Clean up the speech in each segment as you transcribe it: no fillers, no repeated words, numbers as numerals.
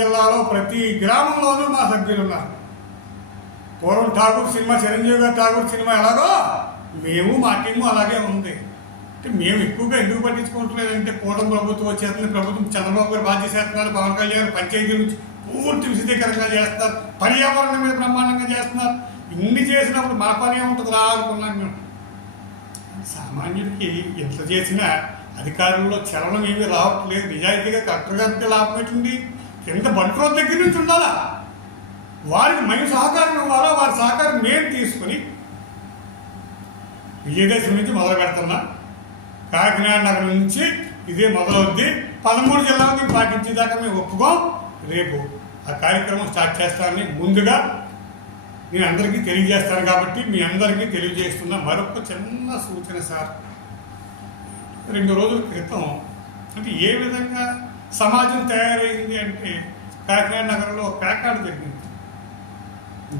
జిల్లాలో ప్రతి గ్రామంలోనూ మా సభ్యులు ఉన్నారు. పూర్వం ఠాగూర్ సినిమా, చిరంజీవి గారు ఠాగూర్ సినిమా ఎలాగో మేము మా టీము అలాగే ఉంది. అంటే మేము ఎక్కువగా ఎందుకు పట్టించుకుంటున్నారంటే కూటమి ప్రభుత్వం వచ్చేస్తుంది, ప్రభుత్వం చంద్రబాబు గారు బాధ్యత చేస్తున్నారు, పవన్ కళ్యాణ్ పంచాయతీ నుంచి పూర్తి విశదీకరంగా చేస్తారు, పర్యావరణం మీద బ్రహ్మాండంగా చేస్తున్నారు. ఇన్ని చేసినప్పుడు మన పని ఉంటుంది రా అనుకున్నాను మేము. సామాన్యుడికి ఎంత చేసినా అధికారుల్లో చలనం ఏమీ రావట్లేదు. నిజాయితీగా కలెక్టర్ గారికి లాభం పెట్టింది, కింద బంట్రోడ్ దగ్గర నుంచి ఉండాలా, వారికి మేము సహకారం ఇవ్వాలా, వారి సహకారం మేము తీసుకుని విజయదశమి నుంచి మొదలు పెడుతున్నా. కాకినాడ నగరం నుంచి ఇదే మొదలవుద్ది. 13 జిల్లాలకు పాటించేదాకా మేము ఒప్పుకోం. రేపు ఆ కార్యక్రమం స్టార్ట్ చేస్తానని ముందుగా నేను అందరికీ తెలియజేస్తాను. కాబట్టి మీ అందరికీ తెలియజేస్తున్నా. మరొక చిన్న సూచన సార్, 2 రోజుల క్రితం అంటే ఏ విధంగా సమాజం తయారైంది అంటే కాకినాడ నగరంలో ప్యాకార్డు జరిగింది.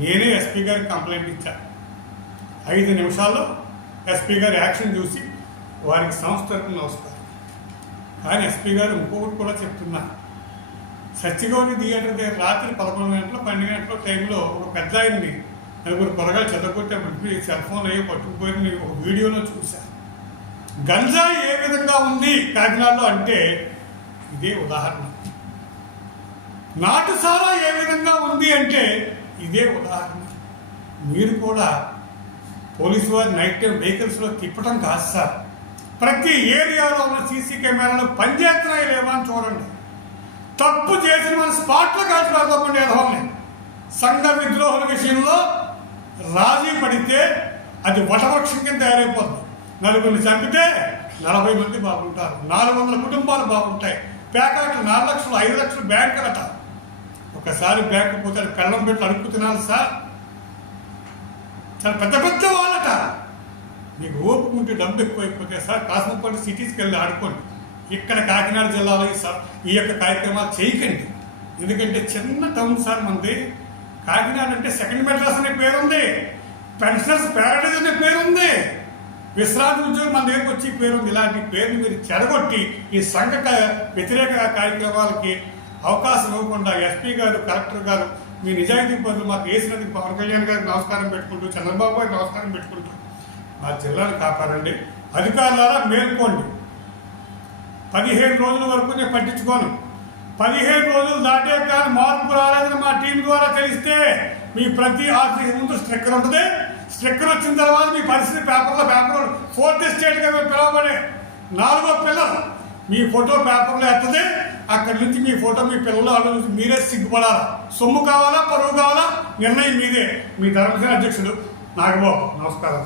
నేనే ఎస్పీ గారికి కంప్లైంట్ ఇచ్చాను. 5 నిమిషాల్లో ఎస్పీ గారు యాక్షన్ చూసి వారికి సంస్థకు వస్తారు. కానీ ఎస్పీ గారు ఇంకొకటి కూడా చెప్తున్నా, సత్యగౌరి థియేటర్ దగ్గర రాత్రి 11 గంటలు 12 గంటల టైంలో ఒక పెద్ద ఆయన్ని 4 పొరగాలు చెదగొట్టే సెల్ ఫోన్ అయ్యి పట్టుకుపోయి ఒక వీడియోలో చూశాను. గంజాయి ఏ విధంగా ఉంది కాకినాడలో అంటే ఇదే ఉదాహరణ. నాటుసారా ఏ విధంగా ఉంది అంటే ఇదే ఉదాహరణ. మీరు కూడా పోలీసు వారి నైట్ టైం వెహికల్స్లో తిప్పటం కాదు సార్, ప్రతి ఏరియాలో ఉన్న సీసీ కెమెరాలు పనిచేస్తున్నాయి లేవా అని చూడండి. తప్పు చేసిన మన స్పాట్లో కాల్చి పడతామండి. ఎదవాలని సంఘ విద్రోహుల విషయంలో రాజీ పడితే అది వటవృక్షం కింద తయారైపోతుంది. 4 చంపితే 40 మంది బాగుంటారు, 400 కుటుంబాలు బాగుంటాయి. ప్యాకెట్లు 4 లక్షలు 5 లక్షలు బ్యాంకులట. ఒకసారి బ్యాంకు పోతే కళ్ళం పెట్టి అడుగుతున్నాను సార్, చాలా పెద్ద పెద్ద వాళ్ళట. మీకు ఓపుకుంటే డబ్బు ఎక్కువైపోతే సార్ కాస్మోపాలిటీ సిటీస్కి వెళ్ళి ఆడుకోండి. ఇక్కడ కాకినాడ జిల్లాలో ఈ యొక్క కార్యక్రమాలు చేయకండి. ఎందుకంటే చిన్న టౌన్ సార్ మనది. కాకినాడ అంటే సెకండ్ మెడ్రాస్ అనే పేరుంది, పెన్షనర్స్ ప్యారడైజ్ అనే పేరుంది, విశ్రాంతి ఉద్యోగం మన దగ్గరకు వచ్చి పేరుంది. ఇలాంటి పేరుని మీరు చెడగొట్టి ఈ సంఘ వ్యతిరేక కార్యక్రమాలకి అవకాశం ఇవ్వకుండా ఎస్పీ గారు, కలెక్టర్ గారు మీ నిజాయితీ పనులు మాకు వేసినందుకు పవన్ కళ్యాణ్ గారికి నమస్కారం పెట్టుకుంటూ, చంద్రబాబు గారికి నమస్కారం పెట్టుకుంటూ మా జిల్లాను కాపాడండి. అధికారులారా మేల్కోండి. 15 రోజుల వరకు నేను పట్టించుకోను. 15 రోజులు దాటే కానీ మార్పు రాలేదని మా టీం ద్వారా తెలిస్తే మీ ప్రతి ఆఫీస్ ముందు స్ట్రిక్కర్ ఉంటుంది. స్ట్రిక్కర్ వచ్చిన తర్వాత మీ పరిస్థితి పేపర్ 4th ఎస్టేట్గా పిలవబడే 4వ పిల్లర్ మీ ఫోటో పేపర్లో ఎత్తది. అక్కడి నుంచి మీ ఫోటో మీ పిల్లలు వాళ్ళు మీరే సిగ్గుపడాలా. సొమ్ము కావాలా, పరువు కావాలా, నిర్ణయం మీదే. మీ ధర్మసేన అధ్యక్షుడు నాగబాబు. నమస్కారం.